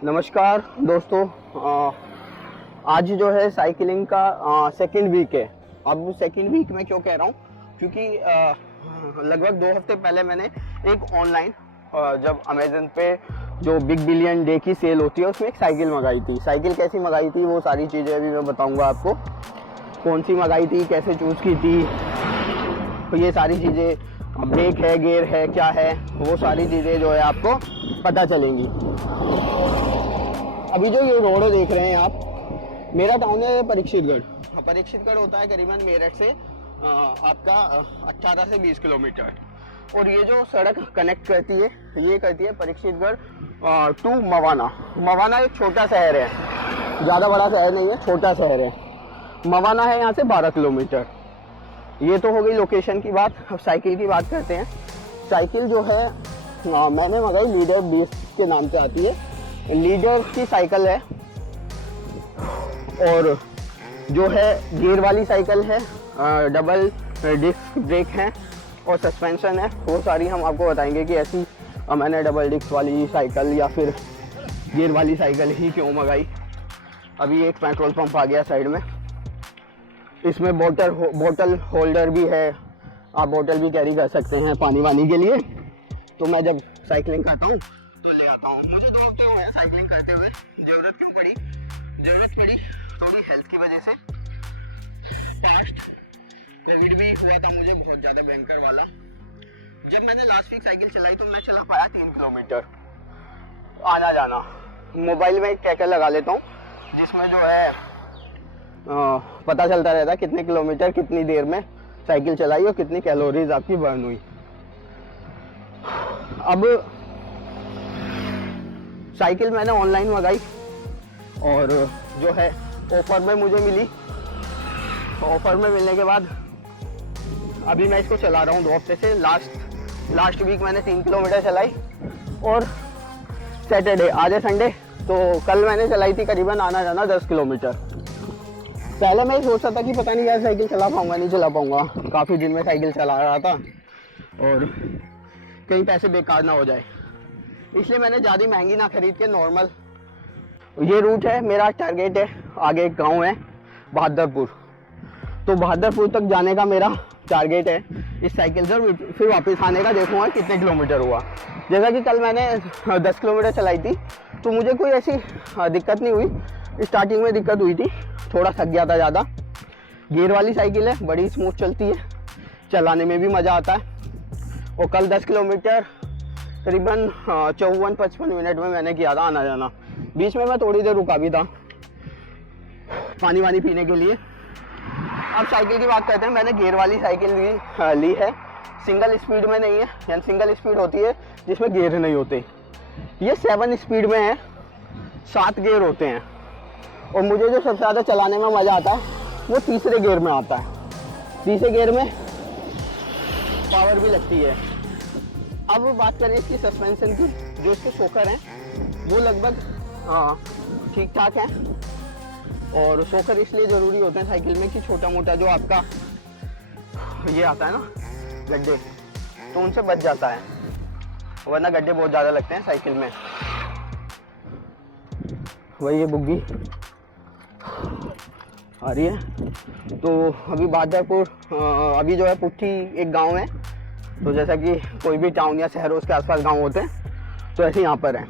नमस्कार दोस्तों। आज जो है साइकिलिंग का सेकंड वीक है। अब सेकंड वीक में क्यों कह रहा हूँ, क्योंकि लगभग 2 हफ्ते पहले मैंने एक ऑनलाइन जब अमेजन पे जो बिग बिलियन डे की सेल होती है उसमें एक साइकिल मंगाई थी। साइकिल कैसी मंगाई थी वो सारी चीज़ें अभी मैं बताऊँगा आपको। कौन सी मंगाई थी, कैसे चूज़ की थी, तो ये सारी चीज़ें, ब्रेक है, गियर है, क्या है, वो सारी चीज़ें जो है आपको पता चलेंगी। अभी जो ये रोड देख रहे हैं आप, मेरा टाउन है परीक्षितगढ़। परीक्षितगढ़ होता है करीबन मेरठ से आपका 18 से 20 किलोमीटर। और ये जो सड़क कनेक्ट करती है, ये करती है परीक्षितगढ़ टू मवाना। मवाना एक छोटा शहर है, ज़्यादा बड़ा शहर नहीं है, छोटा शहर है। मवाना है यहाँ से 12 किलोमीटर। ये तो हो गई लोकेशन की बात। अब साइकिल की बात करते हैं। साइकिल जो है मैंने मंगाई लीडर 20 के नाम से आती है। लीडर की साइकिल है और जो है गियर वाली साइकिल है, डबल डिस्क ब्रेक है और सस्पेंशन है। वो सारी हम आपको बताएंगे कि ऐसी मैंने डबल डिस्क वाली साइकिल या फिर गियर वाली साइकिल ही क्यों मंगाई। अभी एक पेट्रोल पंप आ गया साइड में, इसमें बोतल होल्डर भी है, आप बोतल भी कैरी कर सकते हैं पानी वानी के लिए। तो मैं जब साइकिलिंग करता हूँ तो ले आता हूँ। मुझे 2 हफ्ते हुए हैं साइकिलिंग करते हुए। ज़रूरत क्यों पड़ी? ज़रूरत पड़ी थोड़ी हेल्थ की वजह से। पास्ट कोविड भी हुआ था मुझे, बहुत ज़्यादा भयंकर वाला। जब मैंने लास्ट वीक साइकिल चलाई तो मैं चला पाया 3 किलोमीटर आना जाना। मोबाइल में एक ट्रैकर लगा लेता हूँ जिसमें जो है पता चलता रहता है कितने किलोमीटर कितनी देर में साइकिल चलाई और कितनी कैलोरीज आपकी बर्न हुई। अब साइकिल मैंने ऑनलाइन मंगाई और जो है ऑफर में मुझे मिली। ऑफर में मिलने के बाद अभी मैं इसको चला रहा हूँ 2 हफ्ते से। लास्ट वीक मैंने 3 किलोमीटर चलाई और सैटरडे, आज है संडे, तो कल मैंने चलाई थी करीबन आना जाना 10 किलोमीटर। पहले मैं सोच रहा था कि पता नहीं यार साइकिल चला पाऊंगा नहीं चला पाऊंगा। काफ़ी दिन में साइकिल चला रहा था और कहीं पैसे बेकार ना हो जाए, इसलिए मैंने ज़्यादा महंगी ना खरीद के नॉर्मल ये रूट है। मेरा टारगेट है, आगे एक गांव है बहादुरपुर, तो बहादुरपुर तक जाने का मेरा टारगेट है इस साइकिल से। फिर वापस आने का देखूंगा कितने किलोमीटर हुआ। जैसा कि कल मैंने 10 किलोमीटर चलाई थी तो मुझे कोई ऐसी दिक्कत नहीं हुई। स्टार्टिंग में दिक्कत हुई थी, थोड़ा थक गया था ज़्यादा। गियर वाली साइकिल है, बड़ी स्मूथ चलती है, चलाने में भी मज़ा आता है। और कल 10 किलोमीटर करीबन 54-55 मिनट में मैंने किया था आना जाना। बीच में मैं थोड़ी देर रुका भी था पानी वानी पीने के लिए। अब साइकिल की बात करते हैं। मैंने गियर वाली साइकिल ली है, सिंगल स्पीड में नहीं है, यानी सिंगल स्पीड होती है जिसमें गियर नहीं होते। ये 7 स्पीड में है, 7 गियर होते हैं। और मुझे जो सबसे ज़्यादा चलाने में मज़ा आता है वो तीसरे गियर में आता है। तीसरे गियर में पावर भी लगती है। अब बात करें इसकी सस्पेंशन की, जो इसके शॉकर हैं वो लगभग ठीक ठाक हैं। और शॉकर इसलिए ज़रूरी होते हैं साइकिल में कि छोटा मोटा जो आपका ये आता है ना गड्ढे, तो उनसे बच जाता है, वरना गड्ढे बहुत ज़्यादा लगते हैं साइकिल में। वही ये बुग्गी आ रही है। तो अभी बहादुरपुर अभी जो है पुट्ठी एक गांव है, तो जैसा कि कोई भी टाउन या शहरों के आसपास गांव होते हैं तो ऐसे यहाँ पर है।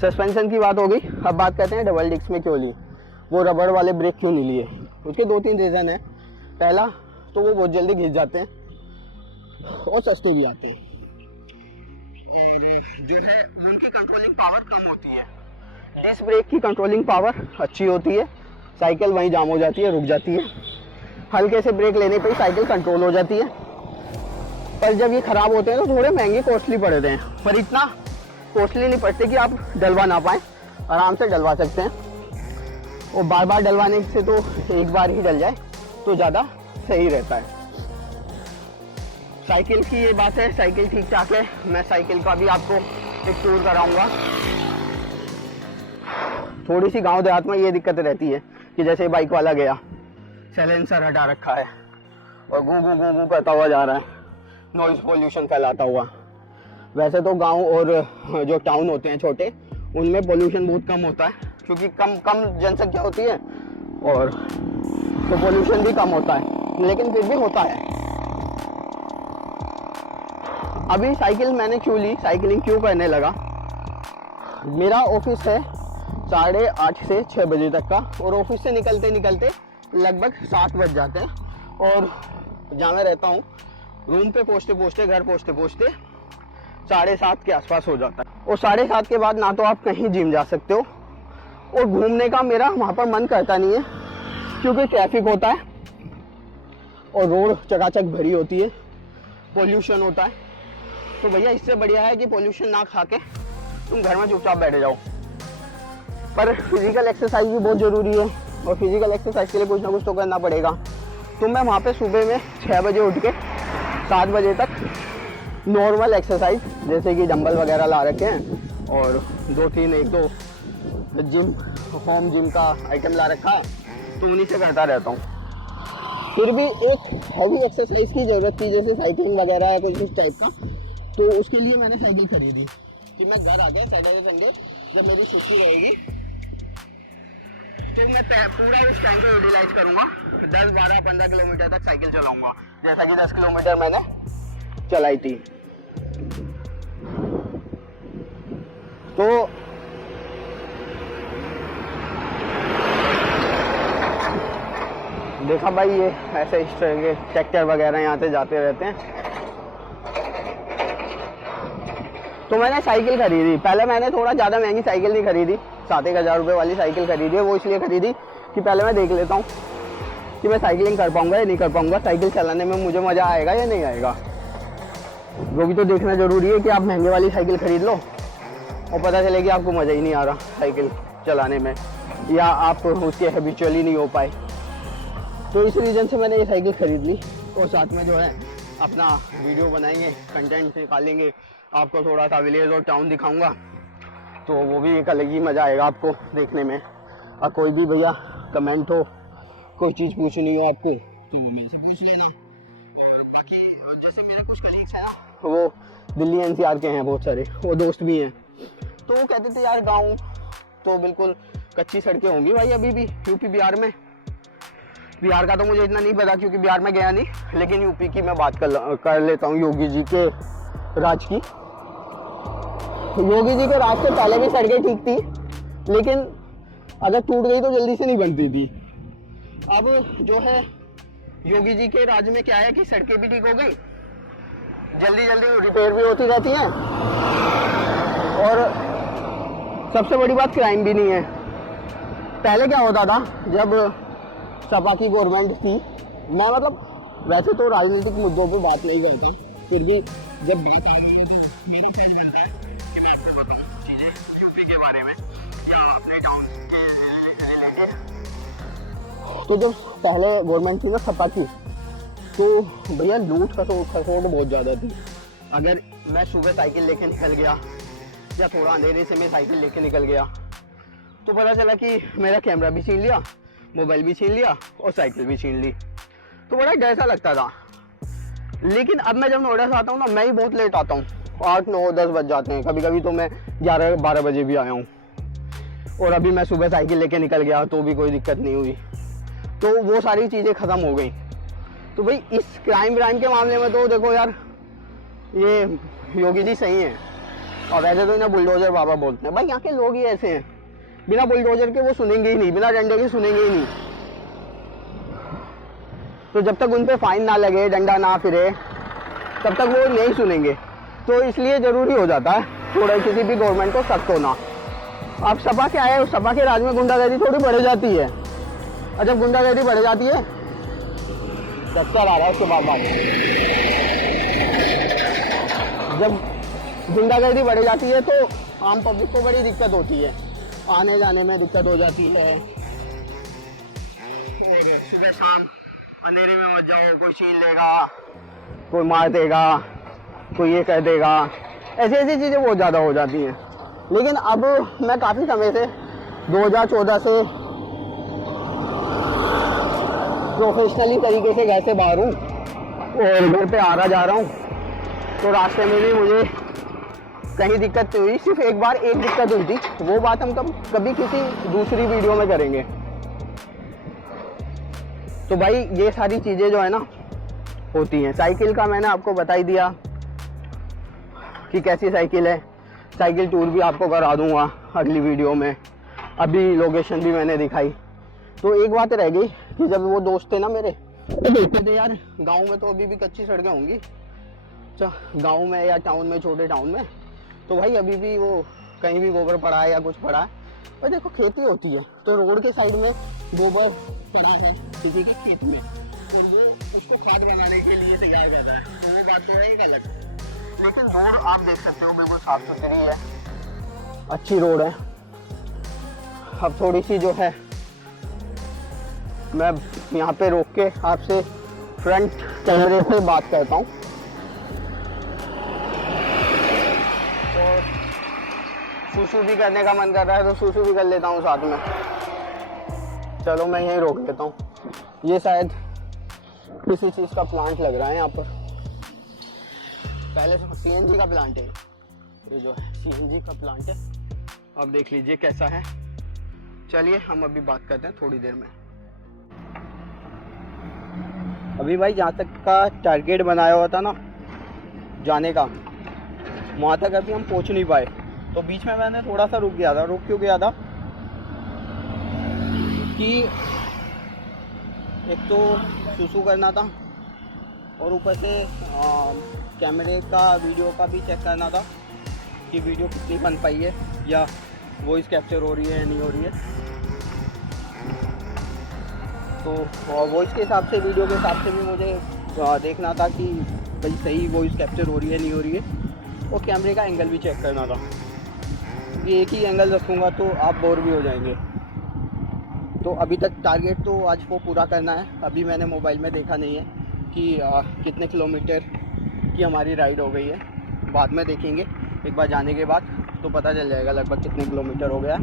सस्पेंशन की बात हो गई। अब बात करते हैं डबल डिस्क में क्यों ली, वो रबड़ वाले ब्रेक क्यों नहीं लिए। उसके 2-3 रीज़न है। पहला तो वो बहुत जल्दी घिस जाते हैं और सस्ते भी आते हैं, और जो है उनकी कंट्रोलिंग पावर कम होती है। डिस्क ब्रेक की कंट्रोलिंग पावर अच्छी होती है, साइकिल वहीं जाम हो जाती है, रुक जाती है। हल्के से ब्रेक लेने पे ही साइकिल कंट्रोल हो जाती है। पर जब ये ख़राब होते हैं तो थोड़े महंगे कॉस्टली पड़ते हैं, पर इतना कॉस्टली नहीं पड़ते कि आप डलवा ना पाएँ, आराम से डलवा सकते हैं। और बार बार डलवाने से तो एक बार ही डल जाए तो ज़्यादा सही रहता है। साइकिल की ये बात है, साइकिल ठीक ठाक है। मैं साइकिल का भी आपको एक टूर कराऊंगा। थोड़ी सी गांव देहात में ये दिक्कत रहती है कि जैसे बाइक वाला गया, साइलेंसर हटा रखा है और गूं गूं गूं गूं करता हुआ जा रहा है, नॉइज़ पोल्यूशन फैलाता हुआ। वैसे तो गांव और जो टाउन होते हैं छोटे, उनमें पोल्यूशन बहुत कम होता है, क्योंकि कम जनसंख्या होती है और तो पोल्यूशन भी कम होता है, लेकिन फिर भी होता है। अभी साइकिल मैंने क्यों ली, साइकिलिंग क्यों करने लगा, मेरा ऑफिस है 8:30 से 6 बजे तक का, और ऑफिस से निकलते निकलते लगभग 7 बज जाते हैं, और जहाँ मैं रहता हूँ रूम पे पहुँचते पहुँचते, घर पहुँचते पहुँचते 7:30 के आसपास हो जाता है। और 7:30 के बाद ना तो आप कहीं जिम जा सकते हो, और घूमने का मेरा वहाँ पर मन करता नहीं है, क्योंकि ट्रैफिक होता है और रोड चकाचक भरी होती है, पोल्यूशन होता है। तो भैया इससे बढ़िया है कि पोल्यूशन ना खा के तुम घर में चुपचाप बैठे जाओ। पर फिजिकल एक्सरसाइज भी बहुत ज़रूरी है, और फिजिकल एक्सरसाइज के लिए कुछ ना कुछ तो करना पड़ेगा। तो मैं वहाँ पे सुबह में 6 बजे उठ के 7 बजे तक नॉर्मल एक्सरसाइज, जैसे कि डंबल वगैरह ला रखे हैं, और 2-3 1-2 जिम, होम जिम का आइटम ला रखा, तो उन्हीं से करता रहता हूँ। फिर भी एक हैवी एक्सरसाइज की ज़रूरत थी, जैसे साइकिलिंग वगैरह या कुछ इस टाइप का, तो उसके लिए मैंने साइकिल खरीदी कि मैं घर आ गया सैटरडे संडे जब मेरी छुट्टी रहेगी, तो मैं पूरा उस टाइम को यूटिलाइज करूँगा, 10, 12, 15 किलोमीटर तक साइकिल चलाऊँगा, जैसा कि 10 किलोमीटर मैंने चलाई थी। तो देखा भाई, ये ऐसे इस तरह के ट्रैक्टर वगैरह यहाँ से जाते रहते हैं। तो मैंने साइकिल खरीदी, पहले मैंने थोड़ा ज़्यादा महंगी साइकिल नहीं खरीदी, 7-1 हज़ार रुपये वाली साइकिल खरीदी है। वो इसलिए खरीदी कि पहले मैं देख लेता हूँ कि मैं साइकिलिंग कर पाऊँगा या नहीं कर पाऊँगा, साइकिल चलाने में मुझे मज़ा आएगा या नहीं आएगा। वो भी तो देखना ज़रूरी है कि आप महंगे वाली साइकिल खरीद लो और पता चले कि आपको मज़ा ही नहीं आ रहा साइकिल चलाने में, या आप उसके हैबिचुअली नहीं हो पाए। तो इस रीज़न से मैंने ये साइकिल खरीद ली, और साथ में जो है अपना वीडियो बनाएंगे, कंटेंट निकालेंगे, आपको थोड़ा सा विलेज और टाउन दिखाऊंगा, तो वो भी एक अलग ही मज़ा आएगा आपको देखने में। और कोई भी भैया कमेंट हो, कोई चीज़ पूछनी हो आपको, तो वो मेरे से पूछ लेना। बाकी जैसे मेरे कुछ कलीग्स हैं ना, वो दिल्ली NCR के हैं बहुत सारे, वो दोस्त भी हैं, तो वो कहते थे यार गाँव तो बिल्कुल कच्ची सड़कें होंगी भाई अभी भी यूपी बिहार में। बिहार का तो मुझे इतना नहीं पता क्योंकि बिहार में गया नहीं, लेकिन यूपी की मैं बात कर लेता हूँ, योगी जी के राज की। योगी जी के राज से पहले भी सड़कें ठीक थी, लेकिन अगर टूट गई तो जल्दी से नहीं बनती थी। अब जो है योगी जी के राज में क्या है कि सड़कें भी ठीक हो गई, जल्दी जल्दी रिपेयर भी होती रहती हैं, और सबसे बड़ी बात क्राइम भी नहीं है। पहले क्या होता था, जब सपा की गवर्नमेंट थी, मैं मतलब वैसे तो राजनीतिक मुद्दों पर बात नहीं करता, फिर भी जब बात आ रही है तो मेरा फर्ज बनता है कि मैं आपको बताऊं चीज़ें यूपी के बारे में या अपने टाउन के रिलेटेड। तो जब पहले गवर्नमेंट थी ना सपा की, तो भैया लूट खसोट बहुत ज़्यादा थी। अगर मैं सुबह साइकिल लेके निकल गया या थोड़ा अंधेरे से मैं साइकिल लेके निकल गया, तो पता चला कि मेरा कैमरा भी छीन लिया, मोबाइल भी छीन लिया और साइकिल भी छीन ली। तो बड़ा डर सा लगता था। लेकिन अब मैं जब नोएडा से आता हूँ ना, मैं ही बहुत लेट आता हूँ, 8, 9, 10 बज जाते हैं, कभी कभी तो मैं 11, 12 बजे भी आया हूँ, और अभी मैं सुबह साइकिल लेके निकल गया तो भी कोई दिक्कत नहीं हुई। तो वो सारी चीज़ें ख़त्म हो गई। तो भाई इस क्राइम के मामले में तो देखो यार, ये योगी जी सही हैं। और वैसे तो इन्हें बुलडोजर बाबा बोलते हैं। भाई यहाँ के लोग ही ऐसे हैं, बिना बुलडोजर के वो सुनेंगे ही नहीं, बिना डंडे के सुनेंगे ही नहीं। तो जब तक उन पे फाइन ना लगे, डंडा ना फिरे, तब तक वो नहीं सुनेंगे। तो इसलिए ज़रूरी हो जाता है थोड़ा किसी भी गवर्नमेंट को सख्त होना। अब सपा क्या है, सपा के राज में गुंडागर्दी थोड़ी बढ़ जाती है, और जब गुंडागर्दी बढ़ जाती है, टक्कर आ रहा है उसके बाद जब गुंडागर्दी बढ़ जाती है तो आम पब्लिक को बड़ी दिक्कत होती है, आने जाने में दिक्कत हो जाती है। सुबह शाम अंधेरे में मत जाओ, कोई छीन लेगा, कोई मार देगा, कोई ये कह देगा, ऐसी ऐसी चीज़ें बहुत ज़्यादा हो जाती हैं। लेकिन अब मैं काफ़ी समय से 2014 से प्रोफेशनली तरीके से घर से बाहर हूँ और घर पे आ रहा जा रहा हूँ। तो रास्ते में भी मुझे कहीं दिक्कत नहीं हुई, सिर्फ एक बार एक दिक्कत हुई थी, वो बात हम कभी किसी दूसरी वीडियो में करेंगे। तो भाई ये सारी चीज़ें जो है ना होती हैं। साइकिल का मैंने आपको बता ही दिया कि कैसी साइकिल है, साइकिल टूर भी आपको करा दूंगा अगली वीडियो में, अभी लोकेशन भी मैंने दिखाई। तो एक बात रह गई कि जब वो दोस्त थे ना मेरे, तो देखते थे यार गांव में तो अभी भी कच्ची सड़कें होंगी, गांव में या टाउन में, छोटे टाउन में तो भाई अभी भी वो कहीं भी गोबर पड़ा है या कुछ पड़ा है, पर देखो खेती होती है तो रोड के साइड में गोबर पड़ा है किसी के खेत में और वो उसको खाद बनाने के लिए तैयार करता है, तो वो बात तो है एक अलग। लेकिन रोड आप देख सकते हो बिल्कुल साफ सुथरी है, अच्छी रोड है। अब थोड़ी सी जो है मैं यहाँ पे रोक के आपसे फ्रंट कैमरे से बात करता हूँ। तो सुसु भी करने का मन कर रहा है तो सुसु भी कर लेता हूँ साथ में। चलो मैं यहीं रोक लेता हूँ। ये शायद किसी चीज़ का प्लांट लग रहा है यहाँ पर, पहले से सीएनजी का प्लांट है ये, जो है सीएनजी का प्लांट है। अब देख लीजिए कैसा है। चलिए हम अभी बात करते हैं थोड़ी देर में। अभी भाई जहाँ तक का टारगेट बनाया हुआ था ना जाने का, वहाँ तक अभी हम पहुँच नहीं पाए, तो बीच में मैंने थोड़ा सा रुक गया था। रुक क्यों गया था कि एक तो सुसु करना था और ऊपर से कैमरे का वीडियो का भी चेक करना था कि वीडियो कितनी बन पाई है या वॉइस कैप्चर हो रही है या नहीं हो रही है। तो वॉइस के हिसाब से, वीडियो के हिसाब से भी मुझे देखना था कि भाई सही वॉइस कैप्चर हो रही है नहीं हो रही है, और कैमरे का एंगल भी चेक करना था। ये एक ही एंगल रखूँगा तो आप बोर भी हो जाएंगे। तो अभी तक टारगेट तो आज वो पूरा करना है। अभी मैंने मोबाइल में देखा नहीं है कि कितने किलोमीटर की हमारी राइड हो गई है, बाद में देखेंगे एक बार जाने के बाद, तो पता चल जाएगा लगभग कितने किलोमीटर हो गया।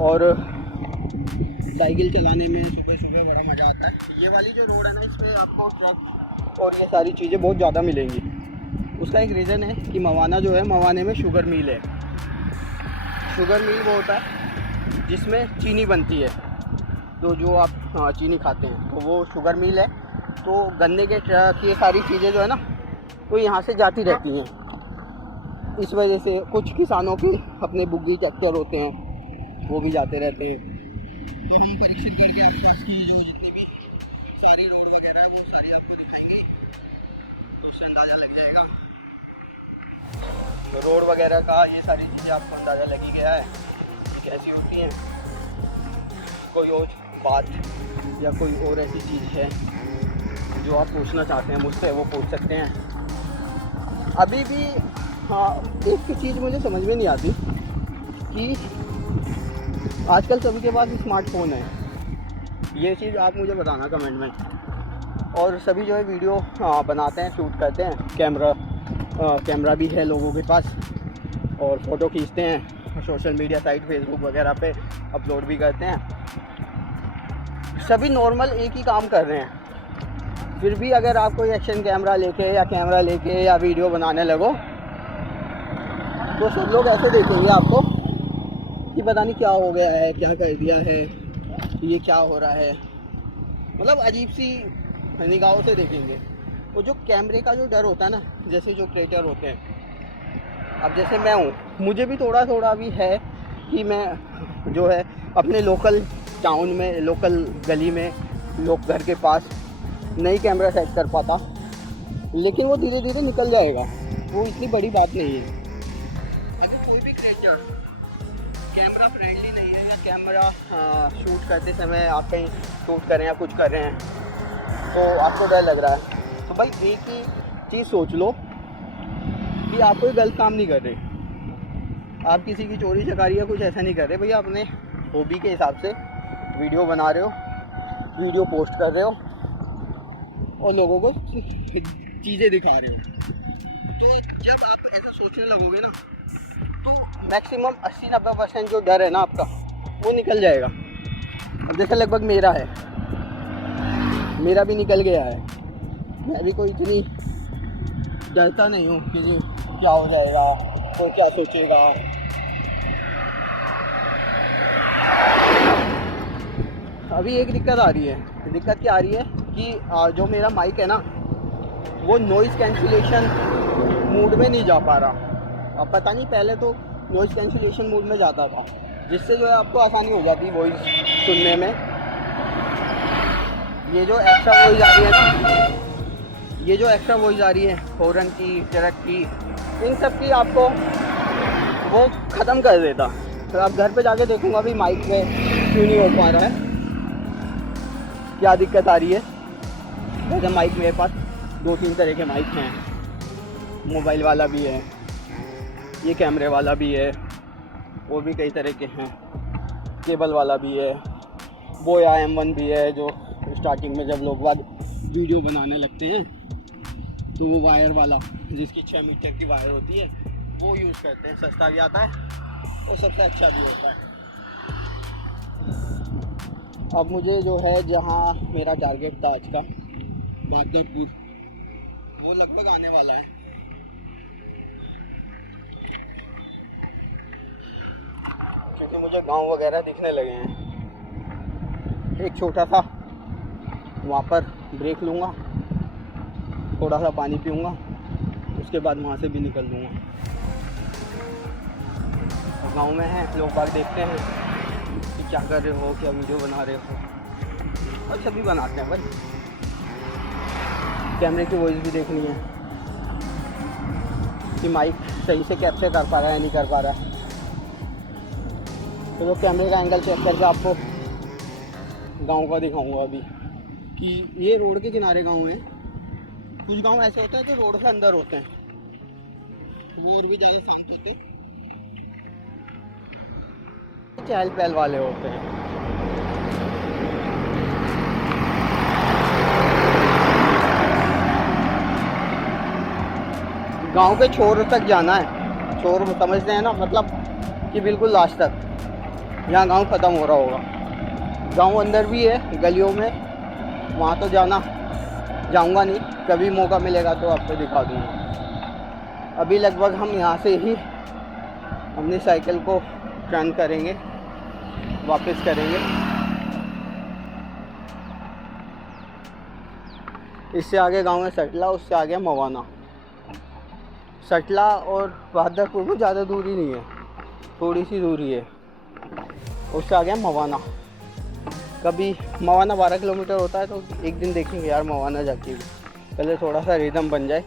और साइकिल चलाने में सुबह सुबह बड़ा मज़ा आता है। ये वाली जो रोड है ना, इस पर आपको ट्रक और ये सारी चीज़ें बहुत ज़्यादा मिलेंगी। उसका एक रीज़न है कि मवाना जो है, मवाने में शुगर मिल है। शुगर मिल वो होता है जिसमें चीनी बनती है, तो जो आप चीनी खाते हैं तो वो शुगर मिल है। तो गन्ने के ट्रक, ये सारी चीज़ें जो है ना वो यहाँ से जाती रहती हैं। इस वजह से कुछ किसानों की अपने बुग्गी ट्रैक्टर होते हैं वो भी जाते रहते हैं। तो हम परीक्षित करके आसपास की जो जितनी भी सारी रोड वगैरह है वो सारी आपको दिखाएंगे, तो उससे अंदाज़ा लग जाएगा रोड वगैरह का। ये सारी चीज़ें आपको अंदाज़ा लग ही गया है कैसी होती हैं। कोई और बात या कोई और ऐसी चीज़ है जो आप पूछना चाहते हैं मुझसे, वो पूछ सकते हैं। अभी भी एक चीज़ मुझे समझ में नहीं आती कि आजकल सभी के पास स्मार्टफोन है। ये चीज़ आप मुझे बताना कमेंट में। और सभी जो है वीडियो बनाते हैं, शूट करते हैं, कैमरा भी है लोगों के पास, और फ़ोटो खींचते हैं, सोशल मीडिया साइट फेसबुक वगैरह पे अपलोड भी करते हैं। सभी नॉर्मल एक ही काम कर रहे हैं। फिर भी अगर आप कोई एक्शन कैमरा लेके या वीडियो बनाने लगो तो सब लोग ऐसे देखेंगे आपको कि पता नहीं क्या हो गया है, क्या कर दिया है, ये क्या हो रहा है, मतलब अजीब सी निगाहों से देखेंगे। वो जो कैमरे का जो डर होता है ना, जैसे जो क्रिएटर होते हैं, अब जैसे मैं हूँ, मुझे भी थोड़ा थोड़ा भी है कि मैं जो है अपने लोकल टाउन में, लोकल गली में, लोग घर के पास नई कैमरा सेट कर पाता, लेकिन वो धीरे धीरे निकल जाएगा, वो इतनी बड़ी बात नहीं है। अगर कोई भी क्रिएटर कैमरा फ्रेंडली नहीं है या कैमरा शूट करते समय आप कहीं शूट कर रहे हैं या कुछ कर रहे हैं तो आपको डर लग रहा है, तो भाई एक ही चीज़ सोच लो कि आप कोई गलत काम नहीं कर रहे, आप किसी की चोरी चकारी या कुछ ऐसा नहीं कर रहे। भैया अपने हॉबी के हिसाब से वीडियो बना रहे हो, वीडियो पोस्ट कर रहे हो और लोगों को चीज़ें दिखा रहे हो। तो जब आप ऐसा सोचने लगोगे ना तो मैक्सिमम 80-90% जो डर है ना आपका वो निकल जाएगा। अब जैसे लगभग मेरा भी निकल गया है। मैं भी कोई इतनी डरता नहीं हूँ कि क्या हो जाएगा, कोई क्या सोचेगा। अभी एक दिक्कत आ रही है, दिक्कत क्या आ रही है कि जो मेरा माइक है ना वो नॉइज़ कैंसिलेशन मोड में नहीं जा पा रहा। अब पता नहीं, पहले तो नॉइज़ कैंसिलेशन मोड में जाता था, जिससे जो है आपको आसानी हो जाती वॉइस सुनने में। ये जो एक्स्ट्रा वॉइस आ रही है ना, ये जो एक्स्ट्रा वॉइस आ रही है हॉर्न की, ट्रक की, इन सब की आपको वो ख़त्म कर देता। तो अब घर पे जाके देखूँगा अभी माइक में क्यों नहीं हो पा रहा है, क्या दिक्कत आ रही है। वैसे माइक मेरे पास 2-3 तरह के माइक हैं, मोबाइल वाला भी है, ये कैमरे वाला भी है, और भी कई तरह के हैं, केबल वाला भी है, बोया M1 भी है, जो स्टार्टिंग में जब लोग बाद वीडियो बनाने लगते हैं तो वो वायर वाला, जिसकी 6 मीटर की वायर होती है, वो यूज़ करते हैं। सस्ता भी आता है और सबसे अच्छा भी होता है। अब मुझे जो है, जहाँ मेरा टारगेट था आज का, बहादुरपुर, वो लगभग आने वाला है। क्योंकि मुझे गांव वगैरह दिखने लगे हैं। एक छोटा सा वहाँ पर ब्रेक लूँगा, थोड़ा सा पानी पीऊँगा, उसके बाद वहाँ से भी निकल दूँगा। गांव में हैं लोग, बाग देखते हैं कि क्या कर रहे हो, क्या वीडियो बना रहे हो, और सभी बनाते हैं भाई। कैमरे की वॉइस भी देखनी है कि माइक सही से कैप्चर कर पा रहा है, नहीं कर पा रहा है। तो वो कैमरे का एंगल चेक करके आपको गांव का दिखाऊंगा अभी, कि ये रोड के किनारे गांव हैं। कुछ गांव ऐसे होते हैं जो रोड से अंदर होते हैं, वो और भी ज़्यादा शांत होते हैं, चहल पहल वाले होते हैं। गांव के छोर तक जाना है, छोर समझते हैं ना, मतलब कि बिल्कुल लास्ट तक, यहाँ गांव ख़त्म हो रहा होगा। गांव अंदर भी है गलियों में, वहाँ तो जाऊँगा नहीं, कभी मौका मिलेगा तो आपको दिखा दूँगा। अभी लगभग हम यहाँ से ही अपनी साइकिल को टर्न करेंगे, वापस करेंगे। इससे आगे गांव है सटला, उससे आगे मवाना। सटला और बहादुरपुर में ज़्यादा दूरी नहीं है, थोड़ी सी दूरी है। उससे आगे मवाना। कभी मवाना 12 किलोमीटर होता है, तो एक दिन देखेंगे यार मवाना जाके भी, पहले थोड़ा सा रिदम बन जाए।